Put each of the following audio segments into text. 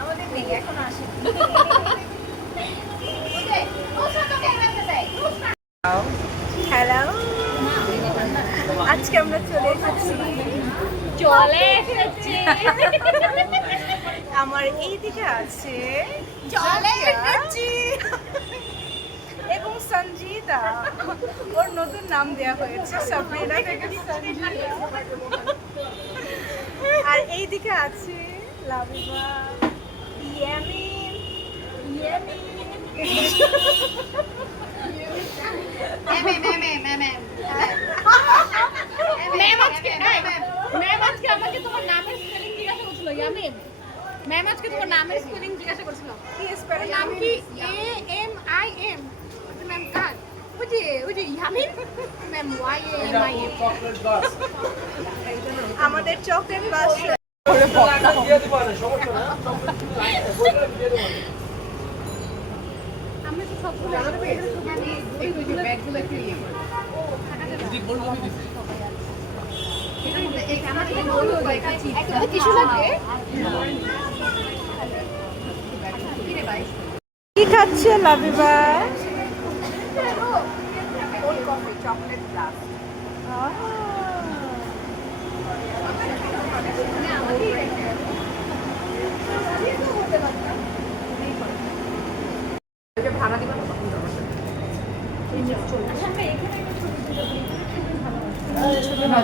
আমাদের নেই এখনো আসে। হ্যালো, আজকে আমরা চলে এসেছি। আমার এই দিকে আছে এবং সঞ্জিতা, ওর নতুন নাম দেয়া হয়েছে সাবরিনা থেকে সঞ্জিতা। আর এই দিকে আছে লাবিবা, ইয়ামিন, আমাকে তোমার নামের স্পেলিং জিজ্ঞাসা করছিল ইয়ামিন। ম্যাম আজকে তোমার নামের স্পেলিং জিজ্ঞাসা করছিল। কি স্পেলিং? নাম কি? AMIM। ম্যাম কার? ওই যে ইয়ামিন। Ma'am YAMIM। আমাদের চকলেট বাস। আমি তো সবগুলো ব্যাগগুলো একটু ইয়ে করে। কিছু লাগবে? কি খাচ্ছে লাবিবা? Chocolate glass. ভাড়া দিবা না?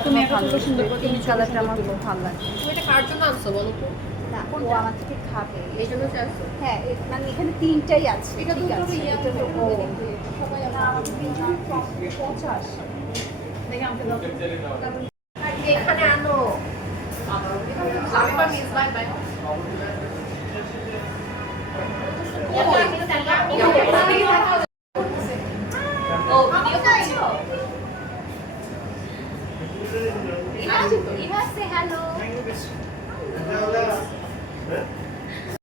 তুমি এখন খুব সুন্দর করে পিঙ্ক কালারটা আমার খুব ভালো লাগে। তুমি এটা কার জন্য আনছো বলো তো? না, ও আমার থেকে খাবে। এই জন্য চাইছো? হ্যাঁ, মানে এখানে তিনটাই আছে। এটা ঠিক দুটো আছে, ইয়ে এটা তো ও। সবাই না, আমাদের তিনজন 50। দেখে আমাকে দাও। এখানে আনো। লাভিবা miss bye bye. Eva, say hello.